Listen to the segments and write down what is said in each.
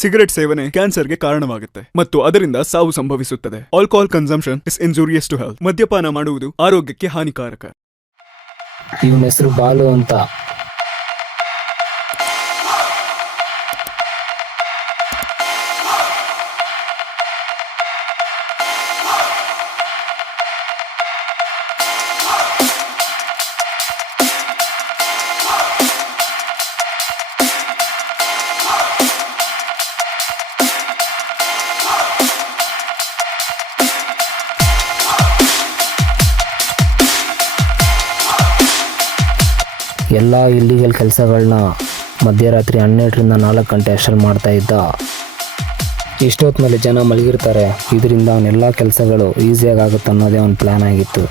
Cigarette ಸೇವನೆ ಕ್ಯಾನ್ಸರ್ಗೆ ಕಾರಣವಾಗುತ್ತೆ ಮತ್ತು ಅದರಿಂದ ಸಾವು ಸಂಭವಿಸುತ್ತದೆ. Alcohol consumption is injurious to health. ಮದ್ಯಪಾನ ಮಾಡುವುದು ಆರೋಗ್ಯಕ್ಕೆ ಹಾನಿಕಾರಕ. ಇವನ ಹೆಸರು ಬಾಲು ಅಂತ. ಎಲ್ಲ ಇಲ್ಲಿಗಲ್ ಕೆಲಸಗಳನ್ನ ಮಧ್ಯರಾತ್ರಿ 12ರಿಂದ 4 ಗಂಟೆ ಅಷ್ಟರಲ್ಲಿ ಮಾಡ್ತಾ ಇದ್ದ. ಇಷ್ಟೊತ್ತು ಮೇಲೆ ಜನ ಮಲಗಿರ್ತಾರೆ, ಇದರಿಂದ ಅವನೆಲ್ಲ ಕೆಲಸಗಳು ಈಸಿಯಾಗಿ ಆಗುತ್ತೆ ಅನ್ನೋದೇ ಅವನ ಪ್ಲ್ಯಾನ್ ಆಗಿತ್ತು.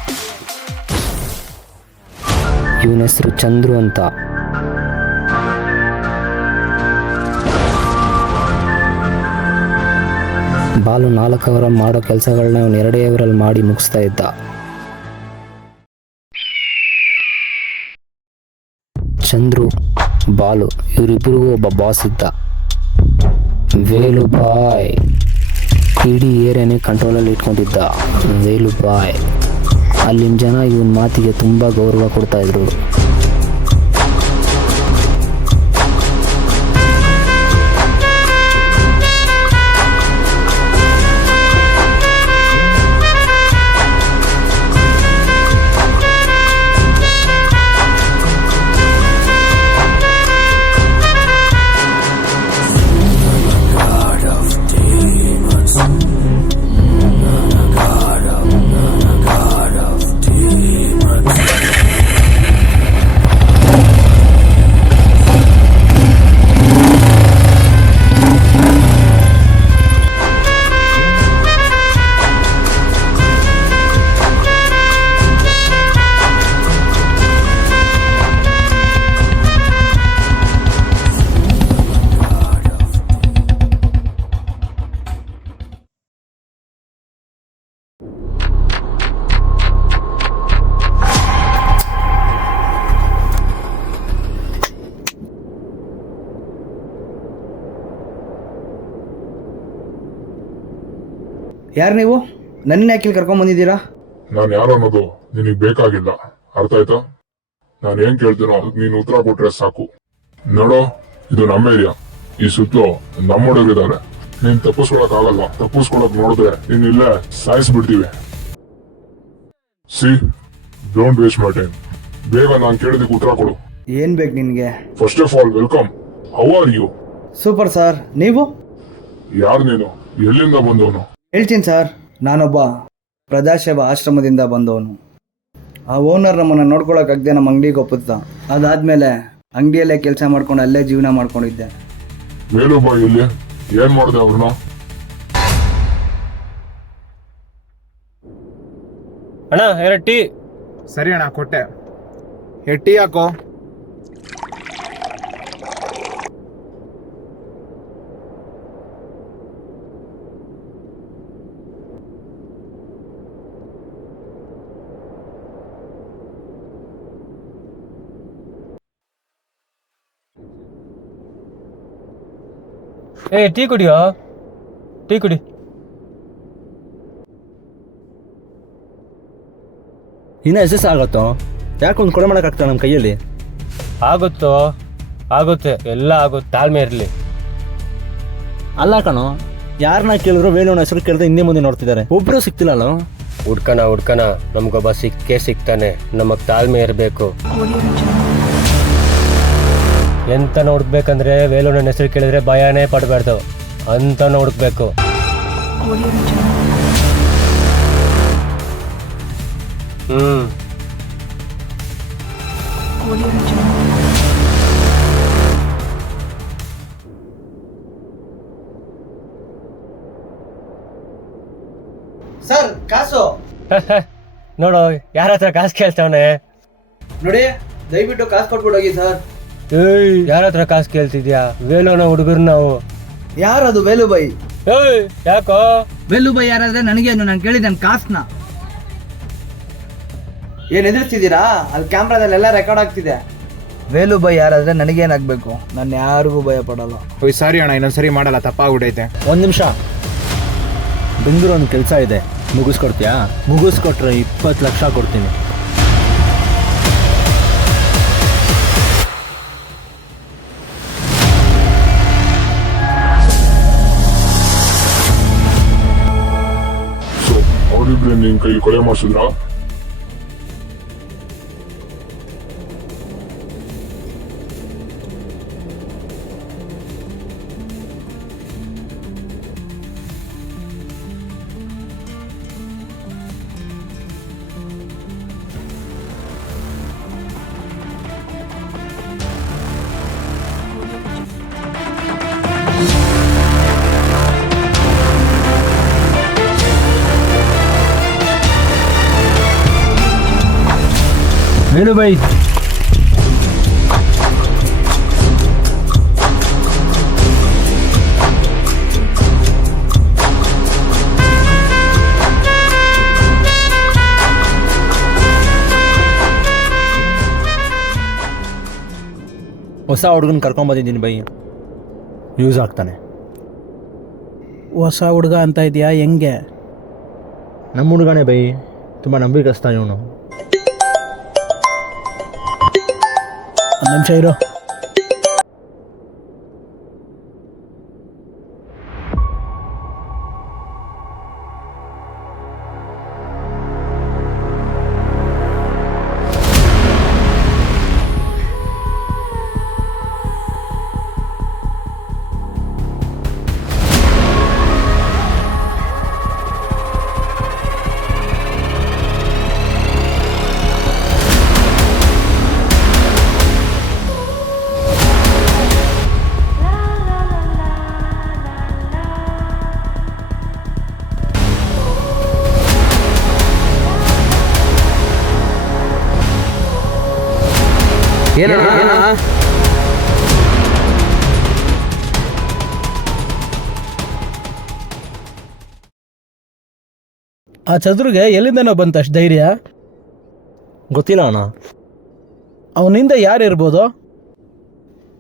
ಇವನ ಹೆಸರು ಚಂದ್ರು ಅಂತ. ಬಾಲು 4 ಅವರಲ್ಲಿ ಮಾಡೋ ಕೆಲಸಗಳನ್ನ ಅವನು 2 ಅವರಲ್ಲಿ ಮಾಡಿ ಮುಗಿಸ್ತಾ ಇದ್ದ. ಚಂದ್ರು, ಬಾಲು ಇವರಿಬ್ಬರಿಗೂ ಒಬ್ಬ ಬಾಸ್ ಇದ್ದ, ವೇಲು ಬಾಯ್. ಇಡೀ ಏರಿಯಾನೇ ಕಂಟ್ರೋಲಲ್ಲಿ ಇಟ್ಕೊಂಡಿದ್ದ ವೇಲು ಬಾಯ್. ಅಲ್ಲಿನ ಜನ ಇವನ ಮಾತಿಗೆ ತುಂಬ ಗೌರವ ಕೊಡ್ತಾ ಇದ್ರು. ಯಾರು ನೀವು? ನನ್ನ ಯಾಕೆ ಕರ್ಕೊಂಡ್ ಬಂದಿದ್ದೀರಾ? ನಾನು ಯಾರು ಅನ್ನೋದು ನಿನಗೆ ಬೇಕಾಗಿಲ್ಲ, ಅರ್ಥ ಆಯ್ತಾ? ನಾನು ಏನ್ ಕೇಳ್ತೀನೋ ನೀನು ಉತ್ತರ ಕೊಟ್ರೆ ಸಾಕು. ನೋಡೋ, ಇದು ನಮ್ಮ ಏರಿಯಾ. ಈ ಸುತ್ತಲೂ ನಮ್ಮ ಹುಡುಗರಿದ್ದಾರೆ. ನೀನ್ ತಪ್ಪಿಸ್ಕೊಳಕ್ ಆಗಲ್ಲ. ತಪ್ಪಿಸ್ಕೊಳಕ್ ನೋಡಿದ್ರೆ ನೀನ್ ಇಲ್ಲೇ ಸಾಯಿಸ್ಬಿಡ್ತೀವಿ. See, don't waste my time. ಬೇಗ ನಾನು ಕೇಳಿದಕ್ಕೆ ಉತ್ತರ ಕೊಡು. ಏನ್ ಬೇಕು ನಿನ್ಗೆ? First of all welcome. How are you? Super sir. ನೀವು ಯಾರು ನೀನು? ಎಲ್ಲಿಂದ ಬಂದವನು? ಹೇಳ್ತೀನಿ ಸರ್. ನಾನೊಬ್ಬ ಪ್ರಜಾಸೇವಾ ಆಶ್ರಮದಿಂದ ಬಂದವನು. ಆ ಓನರ್ ನಮ್ಮನ್ನು ನೋಡ್ಕೊಳಕ್ಕಾಗದೆ ನಮ್ಮ ಅಂಗಡಿಗೆ ಒಪ್ಪುತ್ತಾ. ಅದಾದ್ಮೇಲೆ ಅಂಗಡಿಯಲ್ಲೇ ಕೆಲಸ ಮಾಡ್ಕೊಂಡು ಅಲ್ಲೇ ಜೀವನ ಮಾಡ್ಕೊಂಡಿದ್ದೆ. ವೇಲುಬಾಯಿ ಇಲ್ಲಿ ಏನ್ ಮಾಡಿದೆ ಅವ್ರನ್ನ? ಅಣ್ಣ 2 ಟೀ. ಸರಿ ಅಣ್ಣ, ಕೊಟ್ಟೆ. ಟೀ ಹಾಕೋ. ಟೀ ಕುಡಿಯೋ, ಟೀ ಕುಡಿ. ಇನ್ನ ಎಸ್ ಆಗುತ್ತೋ? ಯಾಕೊಂದು ಕೊಡೆ ಮಾಡೋಕ್ಕಾಗ್ತಾ ನಮ್ಮ ಕೈಯಲ್ಲಿ? ಆಗುತ್ತೋ, ಆಗುತ್ತೆ, ಎಲ್ಲ ಆಗುತ್ತೆ, ತಾಳ್ಮೆ ಇರಲಿ. ಅಲ್ಲ ಕಣೋ, ಯಾರನ್ನ ಕೇಳಿದ್ರು ವೇಣುವನ ಹೆಸರು ಕೇಳಿದ್ರೆ ಹಿಂದೆ ಮುಂದೆ ನೋಡ್ತಿದ್ದಾರೆ, ಒಬ್ಬರು ಸಿಗ್ತಿಲ್ಲ. ಹುಡ್ಕಣ ನಮ್ಗೊಬ್ಬ ಸಿಕ್ಕೇ ಸಿಗ್ತಾನೆ. ನಮಗ್ ತಾಳ್ಮೆ ಇರಬೇಕು. ಎಂತ ಹುಡುಕ್ಬೇಕಂದ್ರೆ ವೇಲುನ ಹೆಸರು ಕೇಳಿದ್ರೆ ಭಯನೇ ಪಡಬಾರ್ದು ಅಂತ ಹುಡುಕ್ಬೇಕು. ಸರ್, ಕಾಸು ನೋಡು, ಯಾರ ಹತ್ರ ಕಾಸು ಕೇಳ್ತಾವನೆ ನೋಡಿ. ದಯವಿಟ್ಟು ಕಾಸು ಕೊಟ್ಬಿಟ್ಟು ಹೋಗಿ ಸರ್. ಯಾರ ಹತ್ರ ಕಾಸು ಕೇಳ್ತಿದ್ಯಾ? ವೇಲುನ ಹುಡುಗರು ನಾವು. ಯಾರದು ವೇಲುಬಾಯಿ? ಯಾಕೋ? ವೇಲುಬಾಯಿ ಯಾರಾದ್ರೆ ನನಗೇನು? ನಾನು ಕೇಳಿದ್ದೇನೆ ಕಾಸನ್ನ. ಏನ್ ಎದುರಿಸ್ತಿದ್ದೀರಾ? ಅಲ್ಲಿ ಕ್ಯಾಮ್ರಾದಲ್ಲೆಲ್ಲ ರೆಕಾರ್ಡ್ ಆಗ್ತಿದೆ. ವೇಲು ಭಯ್ ಯಾರಾದರೆ ನನಗೇನಾಗಬೇಕು? ನಾನು ಯಾರಿಗೂ ಭಯ ಪಡಲ್ಲ. ಓಯ್ ಸಾರಿ ಅಣ್ಣ, ಇನ್ನೊಂದ್ಸರಿ ಮಾಡಲ್ಲ, ತಪ್ಪಾಗ್ಬಿಟ್ಟೈತೆ. ಒಂದು ನಿಮಿಷ, ಬೆಂಗಳೂರು ಒಂದು ಕೆಲಸ ಇದೆ, ಮುಗಿಸ್ಕೊಡ್ತೀಯಾ? ಮುಗಿಸ್ಕೊಟ್ರೆ 20 ಲಕ್ಷ ಕೊಡ್ತೀನಿ. ಸೊ ಅವರಿಬ್ರೆ ನಿನ್ ಕೈಲಿ ಕೊಲೆ ಮಾಡಿಸಿದ್ರಾ? ವೇಲು ಬೈ, ಹೊಸ ಹುಡುಗನ ಕರ್ಕೊಂಬಂದಿದ್ದೀನಿ ಬೈ, ಯೂಸ್ ಆಗ್ತಾನೆ. ಹೊಸ ಹುಡುಗ ಅಂತ ಇದೆಯಾ? ಹೆಂಗೆ? ನಮ್ಮ ಹುಡುಗನೇ ಬೈ, ತುಂಬ ನಂಬಿಕಸ್ತ ಇವನು. ಒಂದು ನಿಮಿಷ ಇರು. ಆ ಚದುರಿಗೆ ಎಲ್ಲಿಂದನೋ ಬಂತ ಅಷ್ಟು ಧೈರ್ಯ? ಗೊತ್ತಿಲ್ಲ ಅಣ್ಣ. ಅವನಿಂದ ಯಾರು ಇರ್ಬೋದು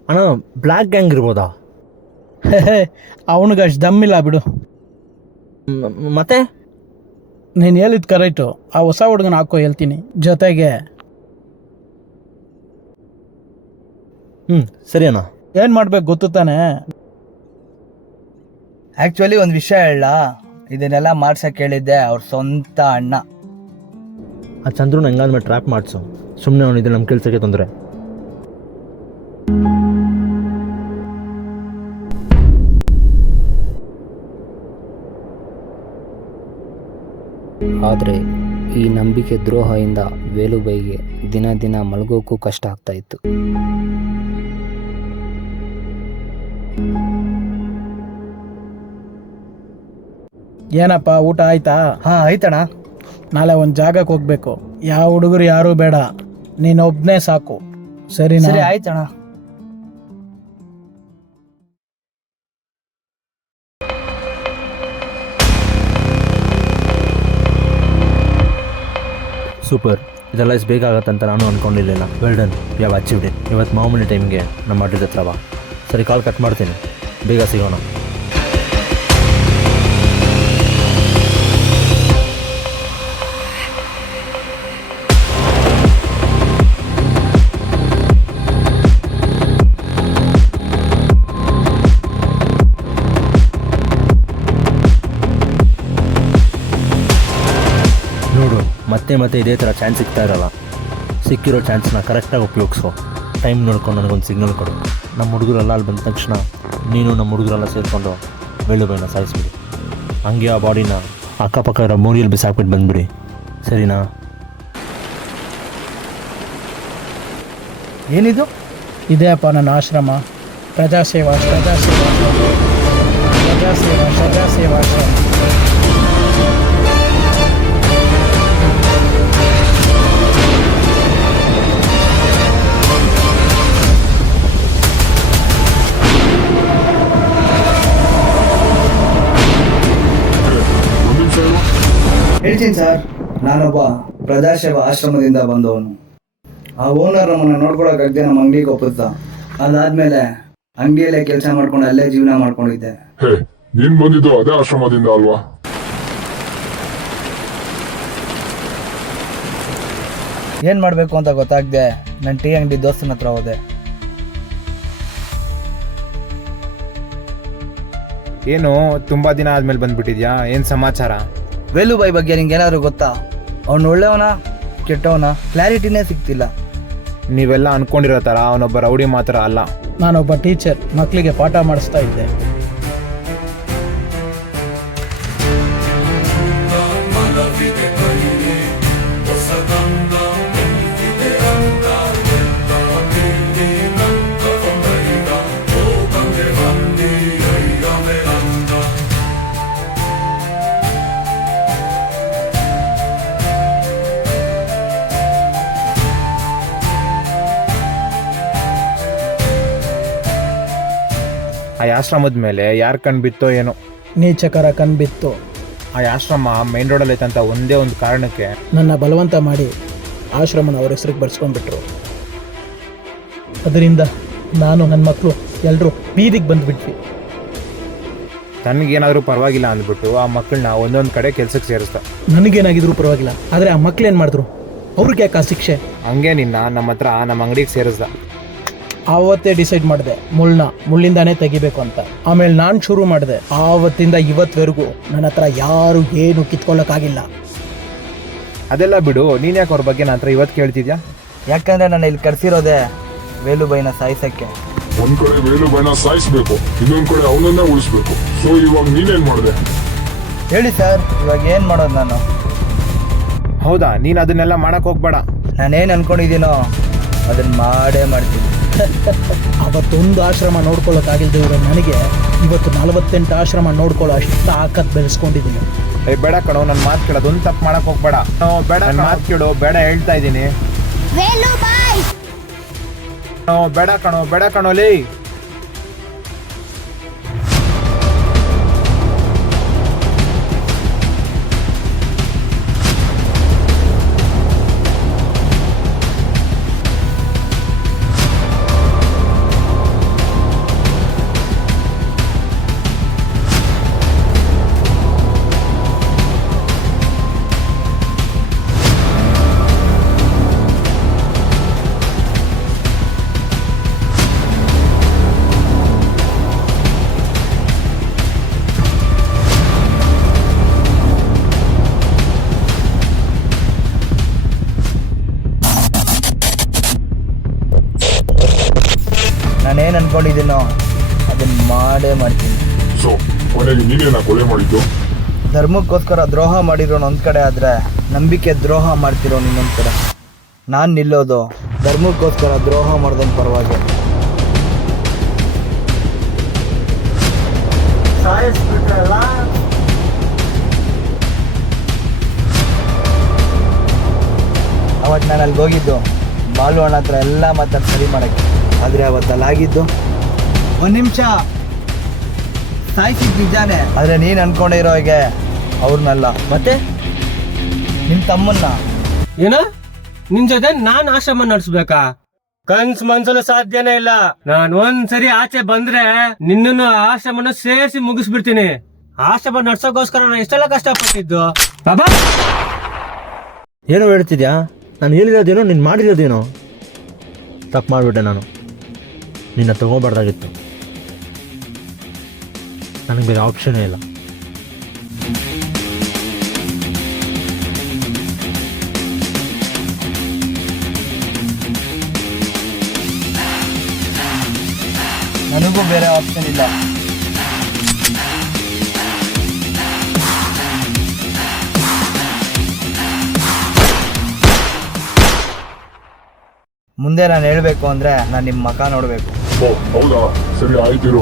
ಅಣ್ಣ? ಬ್ಲ್ಯಾಕ್ ಗ್ಯಾಂಗ್ ಇರ್ಬೋದಾ? ಅವನಿಗೆ ಅಷ್ಟು ದಮ್ಮಿಲ್ಲ ಬಿಡು. ಮತ್ತೆ ನೀನು ಹೇಳಿದ್ ಕರೆಕ್ಟು. ಆ ಹೊಸ ಹುಡುಗನ ಹಾಕೋ ಹೇಳ್ತೀನಿ ಜೊತೆಗೆ. ಸರಿ ಅಣ್ಣ. ಏನು ಮಾಡ್ಬೇಕು ಗೊತ್ತು ತಾನೆ? ಆ್ಯಕ್ಚುಲಿ ಒಂದು ವಿಷಯ ಹೇಳ, ಇದನ್ನೆಲ್ಲ ಮಾಡ್ಸಕ್ಕೆ ಹೇಳಿದ್ದೆ ಅವ್ರ ಸ್ವಂತ ಅಣ್ಣ. ಆ ಚಂದ್ರನ ಹೆಂಗಾದ್ಮೇಲೆ ಟ್ರ್ಯಾಪ್ ಮಾಡಿಸು, ಸುಮ್ಮನೆ ಅವನಿದ್ರೆ ನಮ್ಮ ಕೆಲಸಕ್ಕೆ ತೊಂದರೆ. ಆದರೆ ಈ ನಂಬಿಕೆ ದ್ರೋಹದಿಂದ ವೇಲುಬೈಗೆ ದಿನ ದಿನ ಮಲಗೋಕ್ಕೂ ಕಷ್ಟ ಆಗ್ತಾ ಇತ್ತು. ಏನಪ್ಪ ಊಟ ಆಯ್ತಾ? ಹಾಂ ಆಯ್ತಣ್ಣ. ನಾಳೆ ಒಂದು ಜಾಗಕ್ಕೆ ಹೋಗ್ಬೇಕು. ಯಾವ ಹುಡುಗರು ಯಾರೂ ಬೇಡ, ನೀನೊಬ್ಬನೇ ಸಾಕು. ಸರಿನಾ? ಸರಿ ಆಯ್ತಣ್ಣ. ಸೂಪರ್, ಇದೆಲ್ಲ ಇಷ್ಟು ಬೇಕಾಗತ್ತಂತ ನಾನು ಅಂದ್ಕೊಂಡಿರಲಿಲ್ಲ. Well done, you have achieved it. ಇವತ್ತು ಮಾಮೂಲಿ ಟೈಮ್ಗೆ ನಮ್ಮ ಅಡ್ರೆಸ್ ಹತ್ರ ಬಾ. ಸರಿ, ಕಾಲ್ ಕಟ್ ಮಾಡ್ತೀನಿ, ಬೇಗ ಸಿಗೋಣ. ನೋಡು, ಮತ್ತೆ ಮತ್ತೆ ಇದೇ ಥರ ಚಾನ್ಸ್ ಸಿಗ್ತಾ ಇರಲ್ಲ. ಸಿಕ್ಕಿರೋ ಚಾನ್ಸ್ನ ಕರೆಕ್ಟಾಗಿ ಉಪಯೋಗಿಸೋ. ಟೈಮ್ ನೋಡ್ಕೊಂಡು ನನಗೊಂದು ಸಿಗ್ನಲ್ ಕೊಡು. ನಮ್ಮ ಹುಡುಗರೆಲ್ಲ ಅಲ್ಲಿ ಬಂದ ತಕ್ಷಣ ನೀನು ನಮ್ಮ ಹುಡುಗರೆಲ್ಲ ಸೇರಿಕೊಂಡು ವೇಲುಬೈನ ಸಾಯಿಸ್ಬಿಡಿ. ಹಂಗೆ ಆ ಬಾಡಿನ ಅಕ್ಕಪಕ್ಕ ಇರೋ ಮೋರಿಯಲ್ಲಿ ಬಿಸಾಕ್ಬಿಟ್ಟು ಬಂದ್ಬಿಡಿ. ಸರಿನಾ? ಏನಿದು? ಇದೇ ಅಪ್ಪ ನನ್ನ ಆಶ್ರಮ. ಪ್ರಜಾಸೇವಾ ಆಶ್ರಮ. ಹೇಳ್ತೀನಿ ಸರ್, ನಾನೊಬ್ಬ ಪ್ರಜಾಸೇವಾ ಆಶ್ರಮದಿಂದ ಬಂದವನು. ಆ ಓನರ್ ನಮ್ಮನ್ನ ನೋಡ್ಕೊಳಕ್ಕಾಗದೆ ನಮ್ಮ ಅಂಗಡಿಗೆ ಒಪ್ಪಿದ್ದ. ಅದಾದ್ಮೇಲೆ ಅಂಗಡಿಯಲ್ಲೇ ಕೆಲಸ ಮಾಡ್ಕೊಂಡು ಅಲ್ಲೇ ಜೀವನ ಮಾಡ್ಕೊಂಡಿದ್ದೆ. ಹೇ, ನೀನ್ ಬಂದಿದ್ದು ಅದೇ ಆಶ್ರಮದಿಂದ ಅಲ್ವಾ? ಏನು ಮಾಡಬೇಕು ಅಂತ ಗೊತ್ತಾಗದೆ ನನ್ನ ಟೀ ಅಂಗಡಿ ದೋಸ್ತನ ಹತ್ರ ಹೋದೆ. ಏನು ತುಂಬಾ ದಿನ ಆದ್ಮೇಲೆ ಬಂದ್ಬಿಟ್ಟಿದ್ಯಾ? ಏನ್ ಸಮಾಚಾರ? ವೇಲುಬಾಯಿ ಬಗ್ಗೆ ನಿಂಗೆ ಏನಾದರೂ ಗೊತ್ತಾ? ಅವನು ಒಳ್ಳೆಯವನ ಕೆಟ್ಟವನ ಕ್ಲಾರಿಟಿನೇ ಸಿಗ್ತಿಲ್ಲ. ನೀವೆಲ್ಲ ಅನ್ಕೊಂಡಿರೋ ಥರ ಅವನೊಬ್ಬ ರೌಡಿ ಮಾತ್ರ ಅಲ್ಲ. ನಾನೊಬ್ಬ ಟೀಚರ್, ಮಕ್ಕಳಿಗೆ ಪಾಠ ಮಾಡಿಸ್ತಾ ಇದ್ದೆ. ಆ ಆಶ್ರಮದ ಮೇಲೆ ಯಾರು ಕಣ್ ಬಿತ್ತೋ ಏನೋ. ನೀಚಕರ ಕಣ್ಬಿತ್ತು. ಆ ಆಶ್ರಮ ಮೈನ್ ರೋಡಲ್ಲಿ ಐತಂತ ಒಂದೇ ಒಂದು ಕಾರಣಕ್ಕೆ ನನ್ನ ಬಲವಂತ ಮಾಡಿ ಆಶ್ರಮನ ಅವ್ರ ಹೆಸರಿಗೆ ಬರ್ಸ್ಕೊಂಡ್ಬಿಟ್ರು. ಅದರಿಂದ ನಾನು ನನ್ನ ಮಕ್ಕಳು ಎಲ್ಲರೂ ಬೀದಿಗೆ ಬಂದುಬಿಟ್ವಿ. ತನಗೇನಾದರೂ ಪರವಾಗಿಲ್ಲ ಅಂದ್ಬಿಟ್ಟು ಆ ಮಕ್ಕಳನ್ನ ಒಂದೊಂದು ಕಡೆ ಕೆಲ್ಸಕ್ಕೆ ಸೇರಿಸ್ದ. ನನಗೇನಾಗಿದ್ರು ಪರವಾಗಿಲ್ಲ, ಆದರೆ ಆ ಮಕ್ಳು ಏನು ಮಾಡಿದ್ರು? ಅವ್ರಿಗೆ ಯಾಕೆ ಆ ಶಿಕ್ಷೆ? ಹಂಗೆ ನಮ್ಮ ಹತ್ರ ನಮ್ಮ ಅಂಗಡಿಗೆ ಸೇರಿಸ್ದ. ಆವತ್ತೇ ಡಿಸೈಡ್ ಮಾಡಿದೆ ಮುಳ್ಳಿಂದಾನೇ ತೆಗಿಬೇಕು ಅಂತ. ಆಮೇಲೆ ನಾನು ಶುರು ಮಾಡಿದೆ. ಆವತ್ತಿಂದ ಇವತ್ತವರೆಗೂ ನನ್ನ ಹತ್ರ ಯಾರು ಏನು ಕಿತ್ಕೊಳ್ಳೋಕ್ಕಾಗಿಲ್ಲ. ಅದೆಲ್ಲ ಬಿಡು, ನೀನು ಯಾಕೆ ಅವ್ರ ಬಗ್ಗೆ ನನ್ನ ಹತ್ರ ಇವತ್ತು ಕೇಳ್ತಿದ್ಯಾ? ಯಾಕಂದ್ರೆ ನಾನು ಇಲ್ಲಿ ಕರ್ಸಿರೋದೆ ವೇಲುಬಾಯಿನ ಸಾಯಿಸಕ್ಕೆ. ಒಂದ್ ಕಡೆ ವೇಲುಬಾಯಿನ ಸಾಯಿಸ್ಬೇಕು, ಇನ್ನೊಂದ್ ಕಡೆ ಅವನನ್ನೇ ಉಳಿಸ್ಬೇಕು. ಸೊ ಇವಾಗ ನೀನೇನ್ ಮಾಡಿದೆ? ಹೇಳಿ ಸರ್, ಇವಾಗ ಏನು ಮಾಡೋದು ನಾನು? ಹೌದಾ, ನೀನು ಅದನ್ನೆಲ್ಲ ಮಾಡಕ್ ಹೋಗ್ಬೇಡ. ನಾನೇನು ಅನ್ಕೊಂಡಿದ್ದೀನೋ ಅದನ್ನು ಮಾಡೇ ಮಾಡ್ತೀನಿ. ಅವತ್ತೊಂದು ಆಶ್ರಮ ನೋಡ್ಕೊಳ್ಳೋಕ್ಕಾಗಿಲ್ದೇ ಇರೋ ನನಗೆ ಇವತ್ತು 48 ಆಶ್ರಮ ನೋಡ್ಕೊಳ್ಳೋ ಅಷ್ಟು ತಾಕತ್ ಬೆಳೆಸ್ಕೊಂಡಿದ್ದೀನಿ. ಬೇಡ ಕಣೋ, ನನ್ನ ಮಾತು ಕೇಳೋದು ಒಂದು ತಪ್ಪು ಮಾಡಕ್ ಹೋಗ್ಬೇಡ. ಬೇಡ, ನನ್ನ ಮಾತು ಕೇಳು, ಬೇಡ ಹೇಳ್ತಾ ಇದ್ದೀನಿ. ಬೇಡ ಕಣೋ ಲೇ. ನಾನೇನು ಅನ್ಕೊಂಡಿದ್ದೀನೋ ಅದನ್ನು ಮಾಡೇ ಮಾಡ್ತೀನಿ. ಸೊ ಕೊನೆಗೆ ನೀನೇನ ಕೊಲೆ ಮಾಡಿದ್ದು? ಧರ್ಮಕ್ಕೋಸ್ಕರ ದ್ರೋಹ ಮಾಡಿರೋನು ಒಂದು ಕಡೆ ಆದರೆ ನಂಬಿಕೆ ದ್ರೋಹ ಮಾಡ್ತಿರೋನು ಇನ್ನೊಂದು ಕಡೆ. ನಾನು ನಿಲ್ಲೋದು ಧರ್ಮಕ್ಕೋಸ್ಕರ ದ್ರೋಹ ಮಾಡ್ದನ್ ಪರವಾಗಿ. ಅವತ್ತು ನಾನು ಅಲ್ಲಿಗೆ ಹೋಗಿದ್ದು ಬಾಲು ಅಣ್ಣ ಹತ್ರ ಎಲ್ಲ ಮಾತಾಡಿ ಸರಿ ಮಾಡೋಕ್ಕೆ. ಆದರೆ ಅವತ್ತಲ್ಲಾಗಿದ್ದು ಒಂದು ನಿಮಿಷ ಸಾಯಿಸಿದ್ ನಿಜಾನೇ, ಆದರೆ ನೀನು ಅನ್ಕೊಂಡಿರೋ ಹಾಗೆ ಅವ್ರನ್ನಲ್ಲ, ಮತ್ತೆ ನಿಮ್ಮ ತಮ್ಮನ್ನ. ಏನ ನಿನ್ ಜೊತೆ ನಾನ್ ಆಶ್ರಮ ನಡೆಸ್ಬೇಕಾ? ಕನ್ಸ್ ಮನ್ಸಲು ಸಾಧ್ಯನೇ ಇಲ್ಲ. ನಾನ್ ಒಂದ್ಸರಿ ಆಚೆ ಬಂದ್ರೆ ನಿನ್ನನ್ನು ಆಶ್ರಮನ ಸೇರಿಸಿ ಮುಗಿಸ್ಬಿಡ್ತೀನಿ. ಆಶ್ರಮ ನಡ್ಸೋಕೋಸ್ಕರ ನಾನು ಎಷ್ಟೆಲ್ಲ ಕಷ್ಟಪಟ್ಟಿದ್ದು. ಬಾಬಾ, ಏನೋ ಹೇಳ್ತಿದ್ಯಾ? ನಾನು ಹೇಳಿರೋದೇನೋ, ನೀನು ಮಾಡಿರೋದೇನೋ. ತಪ್ಪು ಮಾಡಿಬಿಟ್ಟೆ ನಾನು. ನಿನ್ನ ತಗೋಬಾರ್ದಾಗಿತ್ತು. ನನಗೆ ಬೇರೆ ಆಪ್ಷನೇ ಇಲ್ಲ. ನನಗೂ ಬೇರೆ ಆಪ್ಷನ್ ಇಲ್ಲ. ಮುಂದೆ ನಾನು ಹೇಳಬೇಕು ಅಂದರೆ ನಾನು ನಿಮ್ಮ ಮಕ ನೋಡಬೇಕು. ಓ ಹೌದಾ, ಸರಿ ಆಯ್ತಿರು.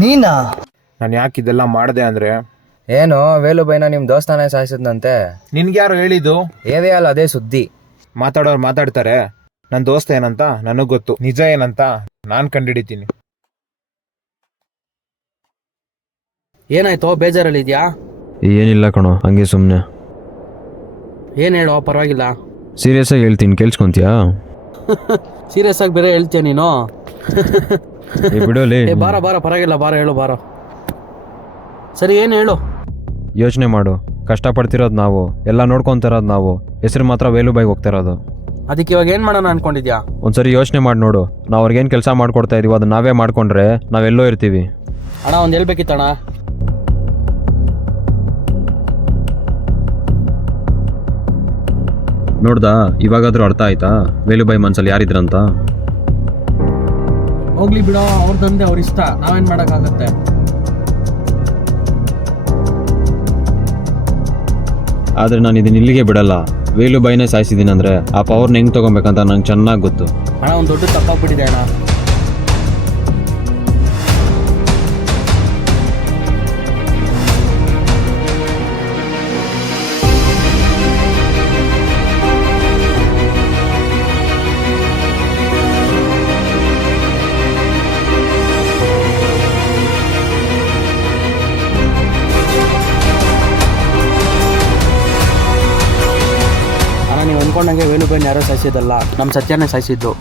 ನೀನಾ? ನಾನು ಯಾಕೆ ಇದೆಲ್ಲ ಮಾಡಿದೆ ಅಂದರೆ, ಏನು ವೇಲುಬೈನ ನಿಮ್ಮ ದೋಸ್ತಾನೆ ಸಾಯಿಸಿದ್ನಂತೆ? ನಿನ್ಗೆ ಯಾರು ಹೇಳಿದ್ದು? ಏವೇ ಅಲ್ಲ ಅದೇ ಸುದ್ದಿ. ಮಾತಾಡೋರು ಮಾತಾಡ್ತಾರೆ. ನನ್ನ ದೋಸ್ತ ಏನಂತ ನನಗೆ ಗೊತ್ತು, ನಿಜ ಏನಂತ ನಾನು ಕಂಡಿಡಿತೀನಿ. ಏನಾಯ್ತೋ, ಬೇಜಾರಲ್ಲಿದ್ಯಾ? ಏನಿಲ್ಲ ಕಣೋ, ಹಂಗೆ ಸುಮ್ಮನೆ. ಏನು ಹೇಳೋ, ಪರವಾಗಿಲ್ಲ. ಸೀರಿಯಸ್ ಆಗಿ ಹೇಳ್ತೀನಿ, ಕೇಳಿಸ್ಕೊಂತೀಯಾ? ಸೀರಿಯಸ್ ಆಗಿ ಬೇರೆ ಹೇಳ್ತೀಯ ನೀನು? ಬಿಡೋಲಿ. ಬಾರ ಬಾರ, ಪರವಾಗಿಲ್ಲ, ಬಾರ ಹೇಳು, ಬಾರ. ಸರಿ, ಏನು ಹೇಳು. ಯೋಚನೆ ಮಾಡು, ಕಷ್ಟಪಡ್ತಿರೋದು ನಾವು, ಎಲ್ಲ ನೋಡ್ಕೊತಿರೋದು ನಾವು, ಹೆಸರು ಮಾತ್ರ ವೇಲುಬಾಯಿಗೆ ಹೋಗ್ತಾ ಇರೋದು. ಅದಕ್ಕೆ ಇವಾಗ ಏನು ಮಾಡೋಣ ಅನ್ಕೊಂಡಿದ್ಯಾ? ಒಂದ್ಸರಿ ಯೋಚನೆ ಮಾಡಿ ನೋಡು, ನಾವು ಅವ್ರಿಗೇನು ಕೆಲಸ ಮಾಡ್ಕೊಡ್ತಾ ಇದೀವಿ ಅದು ನಾವೇ ಮಾಡ್ಕೊಂಡ್ರೆ ನಾವೆಲ್ಲೋ ಇರ್ತೀವಿ. ಅಣ್ಣ, ಒಂದು ಹೇಳ್ಬೇಕಿತ್ತಣ್ಣ. ನೋಡ್ದಾ, ಇವಾಗಾದ್ರೂ ಅರ್ಥ ಆಯ್ತಾ ವೇಲುಬಾಯಿ ಮನ್ಸಲ್ಲಿ ಯಾರಿದ್ರಂತ? ಹೋಗ್ಲಿ ಬಿಡೋ, ಅವ್ರದಂದೆ ಅವ್ರ ಇಷ್ಟ, ನಾವೇನ್ ಮಾಡಕ್ಕಾಗತ್ತೆ. ಆದರೆ ನಾನು ಇದನ್ನ ಇಲ್ಲಿಗೆ ಬಿಡಲ್ಲ. ವೇಲುಬಾಯಿನೇ ಸಾಯಿಸಿದ್ದೀನಿ ಅಂದರೆ ಆ ಪವರ್ನ ಹೆಂಗೆ ತೊಗೊಬೇಕಂತ ನಂಗೆ ಚೆನ್ನಾಗಿ ಗೊತ್ತು. ಅಣ್ಣ, ಒಂದು ದೊಡ್ಡ ತಪ್ಪಾಗ್ಬಿಟ್ಟಿದೆ ಅಣ್ಣ. ನೀವು ಅಂದ್ಕೊಂಡಂಗೆ ವೇಲುಬೈನ ಯಾರೋ ಸಾಯಿಸಿದ್ದಲ್ಲ, ನಮ್ಮ ಸತ್ಯನೇ ಸಾಯಿಸಿದ್ದು.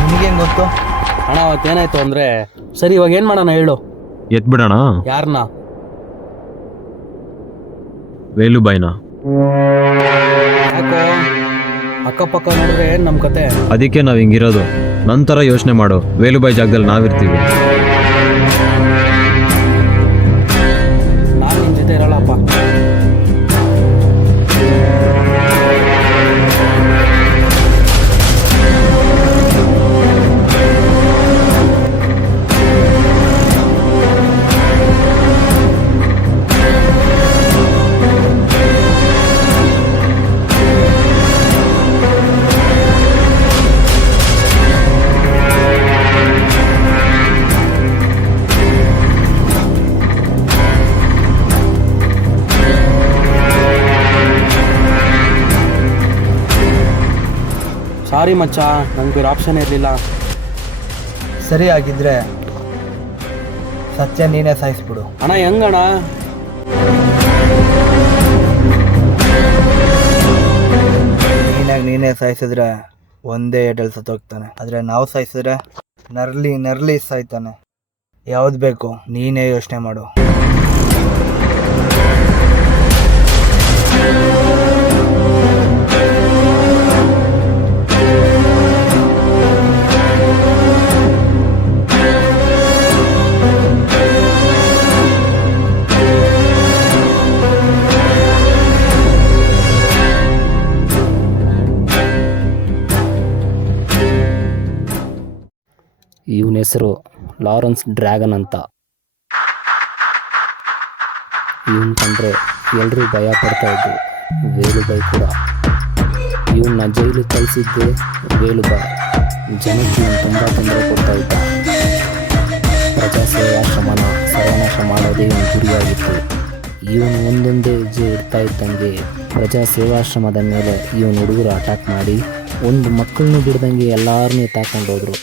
ನಿನಗೇನು ಗೊತ್ತು? ಅಣ್ಣ, ಅವತ್ತೇನಾಯ್ತು ಅಂದರೆ, ಸರಿ ಇವಾಗ ಏನು ಮಾಡೋಣ ಹೇಳು. ಎತ್ಬಿಡೋಣ ಯಾರನ್ನ? ವೇಲುಬಾಯಿನ. ಯಾಕೋ, ಅಕ್ಕಪಕ್ಕ ನೋಡಿದ್ರೆ ಏನು ನಮ್ಮ ಕತೆ? ಅದಕ್ಕೆ ನಾವು ಹಿಂಗಿರೋದು. ನಂತರ ಯೋಚನೆ ಮಾಡು, ವೇಲುಬಾಯಿ ಜಾಗದಲ್ಲಿ ನಾವಿರ್ತೀವಿ. ನಾನು ನಿನ್ನ ಜೊತೆ ಇರಲ್ಲಪ್ಪ. ಸಾರಿ ಮಚ್ಚ, ನಂಗೆ ಬೇರೆ ಆಪ್ಷನ್ ಇರಲಿಲ್ಲ. ಸರಿ, ಆಗಿದ್ರೆ ಸತ್ಯ ನೀನೇ ಸಾಯಿಸ್ಬಿಡು. ಅಣ್ಣ, ಹೆಂಗಣ್ಣ? ನೀನೇ ಸಾಯಿಸಿದ್ರೆ ಒಂದೇ ಏಟಲ್ಲಿ ಸತ್ತೋಗ್ತಾನೆ. ಆದರೆ ನಾವು ಸಾಯಿಸಿದ್ರೆ ನರ್ಲಿ ಸಾಯ್ತಾನೆ. ಯಾವ್ದು ಬೇಕು ನೀನೇ ಯೋಚನೆ ಮಾಡು. ಇವನ ಹೆಸರು ಲಾರೆನ್ಸ್ ಡ್ರ್ಯಾಗನ್ ಅಂತ. ಇವನ್ ಕಂಡ್ರೆ ಎಲ್ಲರೂ ಭಯ ಪಡ್ತಾ ಇದ್ರು, ವೇಲುಬಾಯಿ ಕೂಡ. ಇವನ್ನ ಜೈಲಿಗೆ ಕಳಿಸಿದ್ದೆ ವೇಲುಬಾಯಿ. ಜನಕ್ಕೆ ಇವನು ತುಂಬ ತೊಂದರೆ ಕೊಡ್ತಾ ಇದ್ದ. ಪ್ರಜಾಸೇವಾಶ್ರಮನ ಸರ್ವನಾಶ ಮಾಡೋದೇ ಇವನ ಗುರಿಯಾಗಿತ್ತು. ಇವನು ಒಂದೊಂದೇ ಹೆಜ್ಜೆ ಇಡ್ತಾ ಇದ್ದಂಗೆ ಪ್ರಜಾಸೇವಾಶ್ರಮದ ಮೇಲೆ ಇವನು ಹುಡುಗರು ಅಟ್ಯಾಕ್ ಮಾಡಿ ಒಂದು ಮಕ್ಕಳನ್ನು ಬಿಡ್ದಂಗೆ ಎಲ್ಲರನ್ನೂ ಎತ್ತಾಕೊಂಡೋದ್ರು.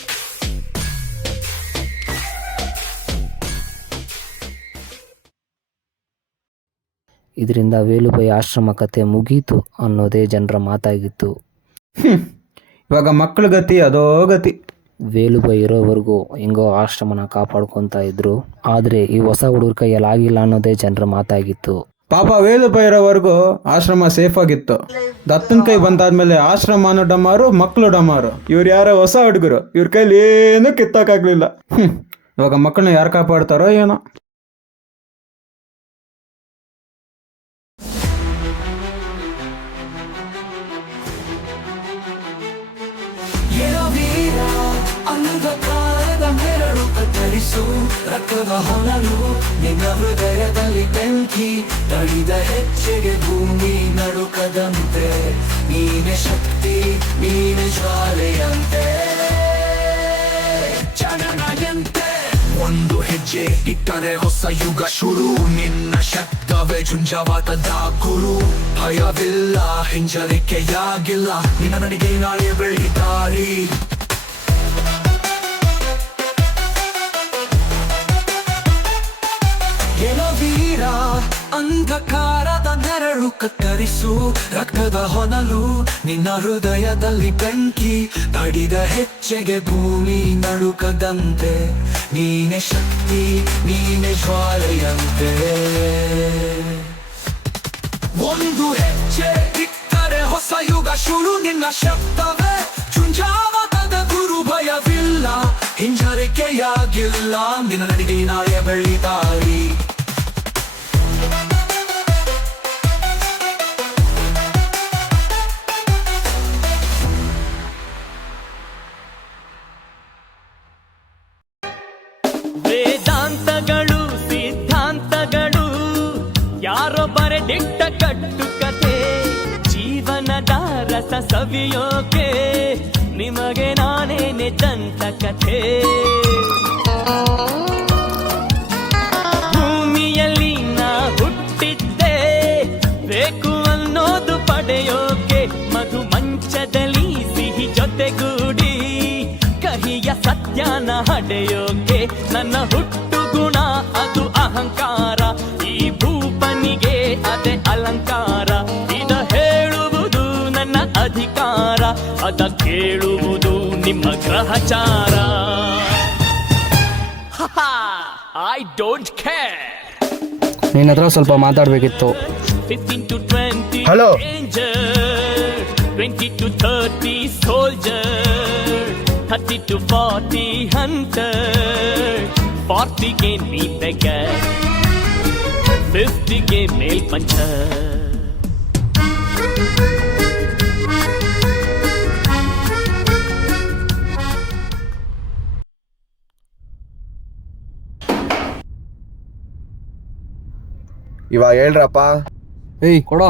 ಇದರಿಂದ ವೇಲುಬಾಯಿ ಆಶ್ರಮ ಕತೆ ಮುಗೀತು ಅನ್ನೋದೇ ಜನರ ಮಾತಾಗಿತ್ತು. ಇವಾಗ ಮಕ್ಕಳ ಗತಿ ಅದೋ ಗತಿ. ವೇಲುಬಾಯಿ ಇರೋವರೆಗೂ ಹೆಂಗೋ ಆಶ್ರಮನ ಕಾಪಾಡ್ಕೊತಾ ಇದ್ರು. ಆದರೆ ಈ ಹೊಸ ಹುಡುಗರ ಕೈಯಲ್ಲಿ ಆಗಿಲ್ಲ ಅನ್ನೋದೇ ಜನರ ಮಾತಾಗಿತ್ತು. ಪಾಪ ವೇಲುಬಾಯಿ ಇರೋವರೆಗೂ ಆಶ್ರಮ ಸೇಫ್ ಆಗಿತ್ತು. ದತ್ತನ ಕೈ ಬಂದಾದ್ಮೇಲೆ ಆಶ್ರಮನು ಡಮಾರು, ಮಕ್ಕಳು ಡಮಾರು. ಇವ್ರು ಯಾರೋ ಹೊಸ ಹುಡುಗರು, ಇವ್ರ ಕೈಲಿ ಏನೂ ಕಿತ್ತಾಕಾಗ್ಲಿಲ್ಲ. ಇವಾಗ ಮಕ್ಕಳನ್ನ ಯಾರು ಕಾಪಾಡ್ತಾರೋ ಏನೋ. ರಕ್ತದ ಹೊನಲು ನಿನ್ನ ಹೃದಯದಲ್ಲಿ ಬೆಂಕಿ ತಡಿದ ಹೆಚ್ಚಿಗೆ ಭೂಮಿ ನಡುಕದಂತೆ ನೀನೆ ಶಕ್ತಿ ನೀನೆ ಜ್ವಾಲೆಯಂತೆ ಜನನಯಂತೆ ಒಂದು ಹೆಜ್ಜೆ ಇಟ್ಟರೆ ಹೊಸ ಯುಗ ಶುರು ನಿನ್ನ ಶಬ್ದವೇ ಜುಂಜವಾತದ ಗುರು ಭಯವಿಲ್ಲ ಹಿಂಜರಿಕೆಯಾಗಿಲ್ಲ ನಿನ್ನ ನನಗೆ ನಾಳೆ ಬೆಳಿತಾರಿ ವೀರ ಅಂಧಕಾರದ ನೆರಳು ಕತ್ತರಿಸು ರಕ್ತದ ಹೊನಲು ನಿನ್ನ ಹೃದಯದಲ್ಲಿ ಬೆಂಕಿ ತಡಿದ ಹೆಚ್ಚೆಗೆ ಭೂಮಿ ನಡುಕದಂತೆ ನೀನೆ ಶಕ್ತಿ ನೀನೆ ಜ್ವಾಲೆಯಂತೆ ಒಂದು ಹೆಜ್ಜೆ ಇಟ್ಟರೆ ಹೊಸ ಯುಗ ಶುರು ನಿನ್ನ ಶಬ್ದವೇ ಚುಂಜಾವತದ ಗುರು ಭಯವಿಲ್ಲ ಹಿಂಜರಿಕೆಯಾಗಿಲ್ಲ ನಿನ್ನ ನನಗೆ ನಾಳೆ ಬೆಳಿತಾರಿ ವೇದಾಂತಗಳು ಸಿದ್ಧಾಂತಗಳು ಯಾರೋ ಬರೆದಿಟ್ಟ ಕಟ್ಟು ಕತೆ ಜೀವನದ ರಸ ಸವಿಯೋಕೆ ನಿಮಗೆ ನಾನೇನೆ ದಂತ ಕಥೆ ಭೂಮಿಯಲ್ಲಿ ನಾ ಹುಟ್ಟಿದ್ದೆ ಬೇಕು ಅನ್ನೋದು ಪಡೆಯೋಕೆ ಮಧು ಮಂಚದಲ್ಲಿ ಸಿಹಿ ಜೊತೆಗೂಡಿ ಕಹಿಯ ಸತ್ಯನ ಹಡೆಯೋಕೆ ನನ್ನ ಹುಟ್ಟು ಗುಣ ಅದು ಅಹಂಕಾರ ಈ ಭೂಪನಿಗೆ ಅದೇ ಅಲಂಕಾರ ಇದ ಹೇಳುವುದು ನನ್ನ ಅಧಿಕಾರ ಅದ ಕೇಳುವುದು ನಿಮ್ಮ ಗ್ರಹಚಾರ ಐ ಡೋಂಟ್ ಕೇರ್ ನಿನ್ನ ಹತ್ರ ಸ್ವಲ್ಪ ಮಾತಾಡಬೇಕಿತ್ತು. 15 to 20 Hello. danger 20 to 30 soldier 30 to 40 hunter 40 ಗೆ ನೀ beggar 50 ಗೆ ಮೇಲ್ ಪಂಚರ್ ಇವಾಗ ಹೇಳ್ರಪ್ಪ. ಏಯ್ ಕೊಡೋ.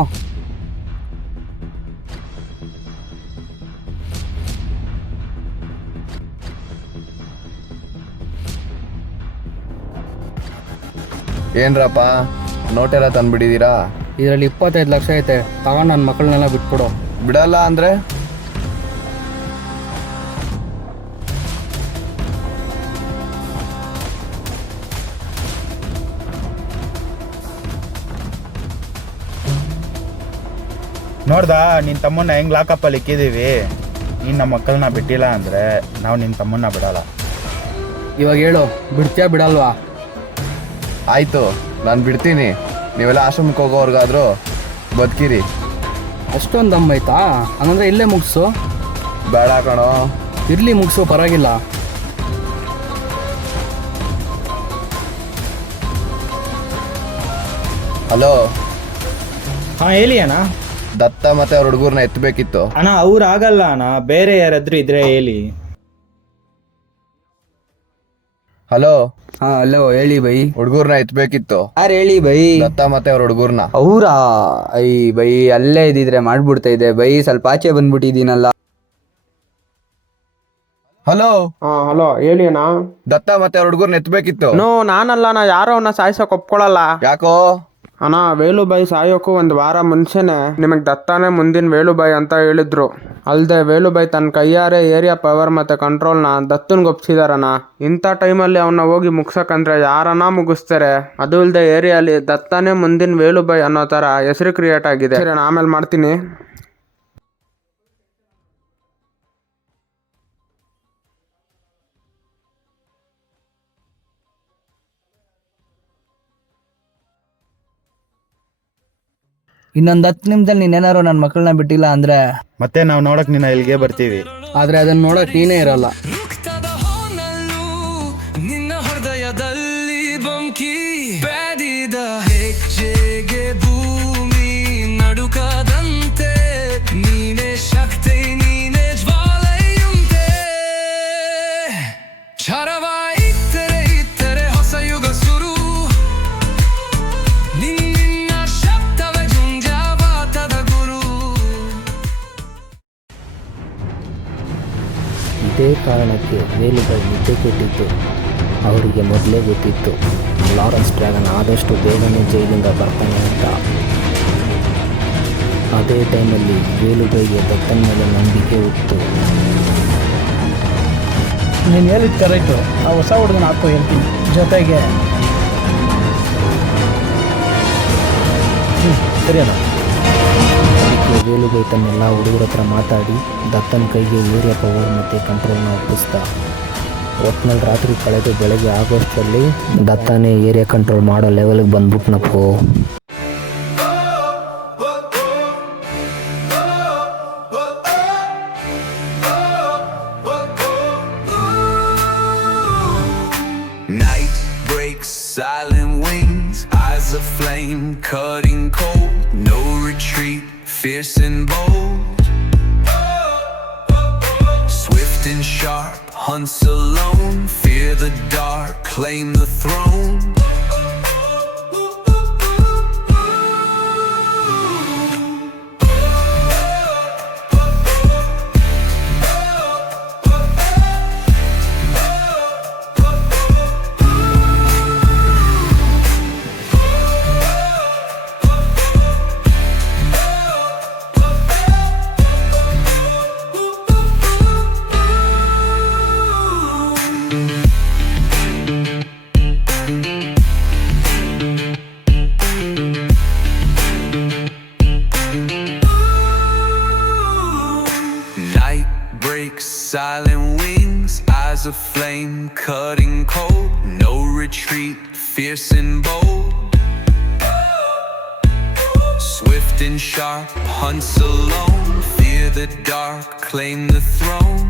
ಏನ್ರಪ್ಪ ನೋಟೆಲ್ಲ ತಂದ್ಬಿಟ್ಟಿದ್ದೀರಾ? ಇದರಲ್ಲಿ 25 ಲಕ್ಷ ಐತೆ, ತಗೊಂಡು ನನ್ನ ಮಕ್ಕಳನ್ನೆಲ್ಲ ಬಿಟ್ಬಿಡು. ಬಿಡಲ್ಲ ಅಂದ್ರೆ? ನೋಡ್ದಾ ನಿನ್ನ ತಮ್ಮನ್ನ ಹೆಂಗ್ ಲಾಕಪ್ಪಲ್ಲಿ ಇಕ್ಕಿದೀವಿ. ನೀನು ನಮ್ಮ ಮಕ್ಕಳನ್ನ ಬಿಟ್ಟಿಲ್ಲ ಅಂದ್ರೆ ನಾವು ನಿನ್ನ ತಮ್ಮನ್ನ ಬಿಡಲ್ಲ. ಇವಾಗ ಹೇಳು, ಬಿಡ್ತೀಯಾ ಬಿಡಲ್ವಾ? ಆಯ್ತು, ನಾನು ಬಿಡ್ತೀನಿ. ನೀವೆಲ್ಲ ಆಶ್ರಮಕ್ಕೆ ಹೋಗೋರ್ಗಾದ್ರೂ ಬದುಕಿರಿ. ಅಷ್ಟೊಂದು ದಮ್ ಆಯ್ತಾ? ಹಂಗಂದ್ರೆ ಇಲ್ಲೇ ಮುಗಿಸು. ಬೇಡ ಕಣೋ. ಇರ್ಲಿ ಮುಗಿಸು, ಪರವಾಗಿಲ್ಲ. ಹಲೋ. ಹಾಂ ಹೇಳಿ ಅಣ್ಣ. ದತ್ತ ಮತ್ತೆ ಅವ್ರ ಹುಡುಗರ್ನ ಎತ್ತಬೇಕಿತ್ತು. ಅಣ್ಣ ಅವ್ರು ಆಗಲ್ಲ ಅಣ್ಣ, ಬೇರೆ ಯಾರಾದ್ರೂ ಇದ್ರೆ ಹೇಳಿ. ಹಲೋ. ಹಾ ಹಲೋ, ಹೇಳಿ ಬೈ. ಹುಡುಗರ್ನ ಎತ್ತಬೇಕಿತ್ತು. ಯಾರು ಹೇಳಿ ಬೈ? ದತ್ತ ಮತ್ತೆ ಅವ್ರ ಹುಡುಗರ್ನ. ಅವರಾ? ಐ ಬೈ, ಅಲ್ಲೇ ಇದ್ದಿದ್ರೆ ಮಾಡ್ಬಿಡ್ತಾ ಇದೆ ಬೈ, ಸ್ವಲ್ಪ ಆಚೆ ಬಂದ್ಬಿಟ್ಟಿದ್ದೀನಲ್ಲ. ಹಲೋ. ಹಲೋ ಹೇಳಿ ಅಣ್ಣ. ದತ್ತ ಮತ್ತೆ ಅವ್ರ ಹುಡುಗರ್ನ ಎತ್ತಬೇಕಿತ್ತು. ನಾನಲ್ಲ ಅಣ್ಣ, ಯಾರೋ ಅವನ್ನ ಸಾಯ್ಸಕ್ ಒಪ್ಕೊಳಲ್ಲ. ಯಾಕೋ? ಅಣ್ಣ ವೇಲುಬಾಯಿ ಸಾಯೋಕ್ಕೂ 1 ವಾರ ಮುಂಚೆನೆ ನಿಮಗೆ ದತ್ತಾನೇ ಮುಂದಿನ ವೇಲುಬಾಯಿ ಅಂತ ಹೇಳಿದ್ರು. ಅಲ್ಲದೆ ವೇಲುಬಾಯಿ ತನ್ನ ಕೈಯಾರೆ ಏರಿಯಾ ಪವರ್ ಮತ್ತೆ ಕಂಟ್ರೋಲ್ನ ದತ್ತನ್ಗೆ ಒಪ್ಸಿದಾರಣ್ಣ. ಇಂಥ ಟೈಮಲ್ಲಿ ಅವನ್ನ ಹೋಗಿ ಮುಗ್ಸಕ್ಕಂದ್ರೆ ಯಾರನ್ನ ಮುಗಿಸ್ತಾರೆ. ಅದು ಇಲ್ಲದೆ ಏರಿಯಾಲಿ ದತ್ತಾನೇ ಮುಂದಿನ ವೇಲುಬಾಯಿ ಅನ್ನೋ ಥರ ಹೆಸರು ಕ್ರಿಯೇಟ್ ಆಗಿದೆ. ಸರಿ ಅಣ್ಣ, ಆಮೇಲೆ ಮಾಡ್ತೀನಿ. ಇನ್ನೊಂದು 10 ನಿಮಿಷದಲ್ಲಿ ನೀನೇನಾರು ನನ್ನ ಮಕ್ಕಳನ್ನ ಬಿಟ್ಟಿಲ್ಲ ಅಂದರೆ ಮತ್ತೆ ನಾವು ನೋಡಕ್ ನಿನ್ನ ಇಲ್ಲಿಗೆ ಬರ್ತೀವಿ. ಆದರೆ ಅದನ್ನು ನೋಡೋಕೆ ನೀನೇ ಇರಲ್ಲ. ನಿನ್ನ ಹೃದಯದಲ್ಲಿ ಬಂಕಿ ಬೆದಿದ ಹೆಜ್ಜೆಗೆ ಭೂಮಿ ನಡುಕದಂತೆ ನೀನೇ ಶಕ್ತಿ ನೀನೇ ಜ್ವಾಲೆಯುಂಟೆ ಛರವ ಇತ್ತರೆ ಹೊಸ ಯುಗ ಸುರು ನಿನ್ನ ಶಬ್ದವೇ ಜುಂಜಾವಾತದ ಗುರು. ಇದೇ ಕಾರಣಕ್ಕೆ ವೇಲುಬಾಯಿ ನಿದ್ದೆ ಕೆಟ್ಟಿದ್ದು ಅವರಿಗೆ ಮೊದಲೇ ಗೊತ್ತಿತ್ತು ಲಾರೆನ್ಸ್ ಡ್ರ್ಯಾಗನ್ ಆದಷ್ಟು ಬೇಗನೆ ಜೈಲಿಂದ ಬರ್ತಾನೆ ಅಂತ. ಅದೇ ಟೈಮಲ್ಲಿ ವೇಲುಬಾಯಿಗೆ ದತ್ತನ ಮೇಲೆ ನಂಬಿಕೆ ಹುಟ್ಟು. ನೀನು ಹೇಳಿದ್ದು ಕರೆಕ್ಟು. ಆ ಹೊಸ ಹುಡುಗನ ಹಾಕೋ ಹೇಳ್ತೀನಿ. ಜೊತೆಗೆ ಸರಿ ಅಣ್ಣ. ಅದಕ್ಕೆ ವೇಲುಬಾಯಿ ತನ್ನೆಲ್ಲ ಹುಡುಗರ ಹತ್ರ ಮಾತಾಡಿ ದತ್ತನ ಕೈಗೆ ಏರಿಯಾ ಪವರ್ ಮತ್ತು ಕಂಟ್ರೋಲ್ನ ಒಪ್ಪಿಸ್ದ. ಒಟ್ಟಿನಲ್ಲಿ ರಾತ್ರಿ ಕಳೆದು ಬೆಳಗ್ಗೆ ಆಗೋಷ್ಟರಲ್ಲಿ ದತ್ತನೇ ಏರಿಯಾ ಕಂಟ್ರೋಲ್ ಮಾಡೋ ಲೆವೆಲ್ಗೆ ಬಂದ್ಬಿಟ್ನಪ್ಪೋ. Night breaks, silent wings, eyes of flame, cutting cold, no retreat, fierce and bold. Swift and sharp, hunts alone, fear the dark, claim the throne. Night breaks, silent wings, eyes of flame, cutting cold, no retreat, fierce and bold. Swift and sharp, hunts alone, fear the dark, claim the throne.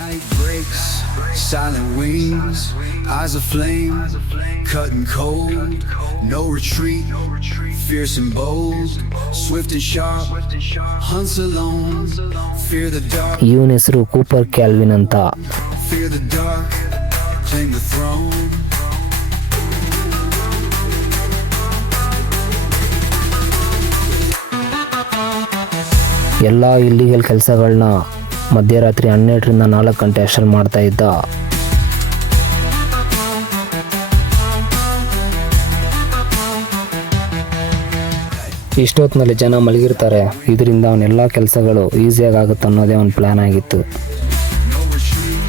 Night breaks, silent wings, eyes of flame, cutting cold, no retreat, fierce and bold, swift and sharp, hunts alone, fear the dark, ಇವನ ಹೆಸರು Cooper Calvin ಅಂತ. fear the dark, claim the throne. ಎಲ್ಲ illegal ಕೆಲಸಗಳನ್ನ ಮಧ್ಯರಾತ್ರಿ 12ರಿಂದ 4 ಗಂಟೆ ಅಷ್ಟರಲ್ಲಿ ಮಾಡ್ತಾ ಇದ್ದ. ಇಷ್ಟೊತ್ತಿನಲ್ಲಿ ಜನ ಮಲಗಿರ್ತಾರೆ. ಇದರಿಂದ ಅವನೆಲ್ಲ ಕೆಲಸಗಳು ಈಸಿಯಾಗಿ ಆಗುತ್ತೆ ಅನ್ನೋದೇ ಅವನ ಪ್ಲ್ಯಾನ್ ಆಗಿತ್ತು. No retreat,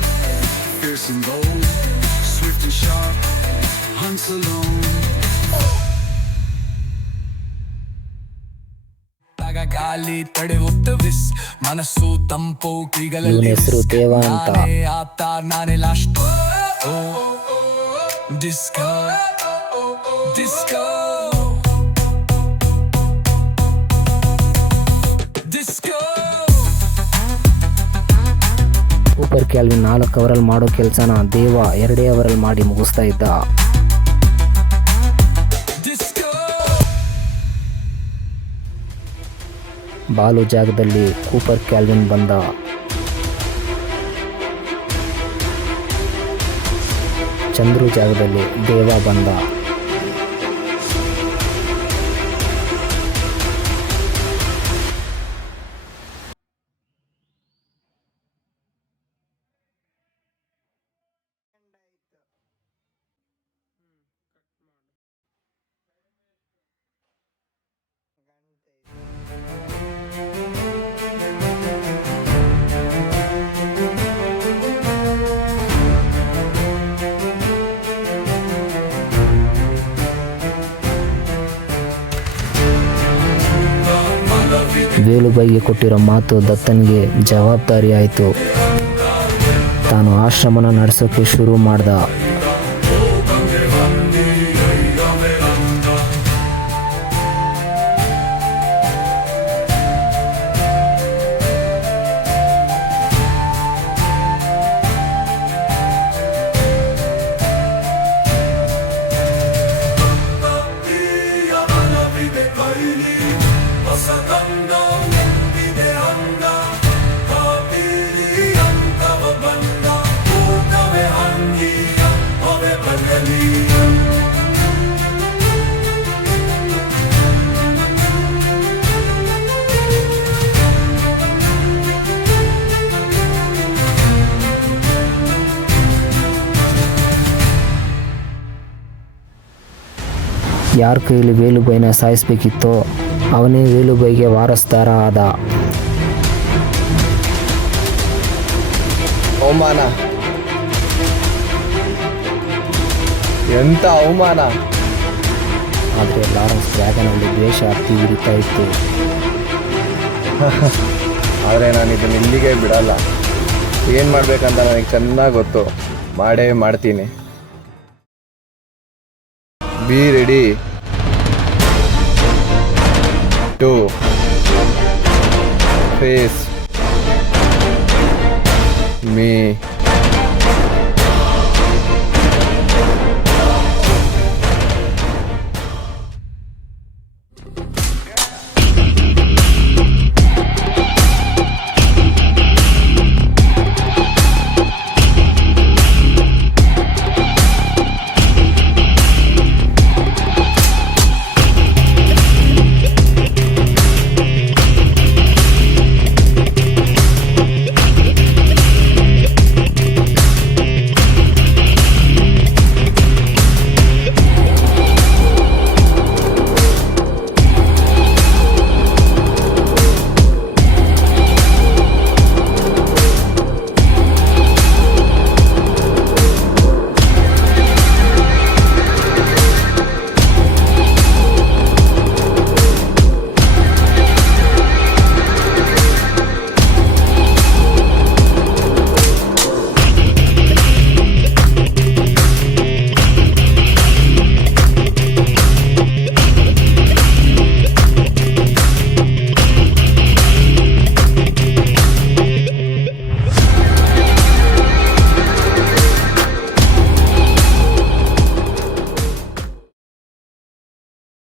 fierce and bold, swift and sharp, hunts alone. ಗಾಳಿ ತಡೆಯುತ್ತ ವಿಸ್ ಮನಸ್ಸು ತಂಪು ಇವನ ಹೆಸರು ದೇವ ಅಂತ. ಆತ ನಾನೇ last disco disco disco. Cooper Calvin 4 ಅವರಲ್ಲಿ ಮಾಡೋ ಕೆಲಸನ ದೇವ 2 ಅವರಲ್ಲಿ ಮಾಡಿ ಮುಗಿಸ್ತಾ ಇದ್ದ. ಬಾಲು ಜಾಗದಲ್ಲಿ ಕೂಪರ್ ಕ್ಯಾಲ್ವಿನ್ ಬಂದ. ಚಂದ್ರು ಜಾಗದಲ್ಲಿ ದೇವ ಬಂದ. ವೇಲುಬಾಯಿಗೆ ಕೊಟ್ಟಿರೋ ಮಾತು ದತ್ತನಿಗೆ ಜವಾಬ್ದಾರಿ ಆಯಿತು. ತಾನು ಆಶ್ರಮನ ನಡೆಸೋಕೆ ಶುರು ಮಾಡ್ದ. ಯಾರ ಕೈಲಿ ವೇಲುಬಾಯಿನ ಸಾಯಿಸ್ಬೇಕಿತ್ತೋ ಅವನೇ ವೇಲುಬಾಯಿಗೆ ವಾರಸ್ದಾರ ಆದ. ಅವಮಾನ, ಎಂತ ಅವಮಾನ. ಆದರೆ ಲಾರೆನ್ಸ್ ಡ್ರ್ಯಾಗನಲ್ಲಿ ದ್ವೇಷ ಹತ್ತಿ ಹಿಡಿತಾ ಇತ್ತು. ಆದರೆ ನಾನು ಇದನ್ನ ಇಲ್ಲಿಗೆ ಬಿಡಲ್ಲ. ಏನು ಮಾಡ್ಬೇಕಂತ ನನಗೆ ಚೆನ್ನಾಗಿ ಗೊತ್ತು. ಮಾಡೇ ಮಾಡ್ತೀನಿ. Be ready to face me.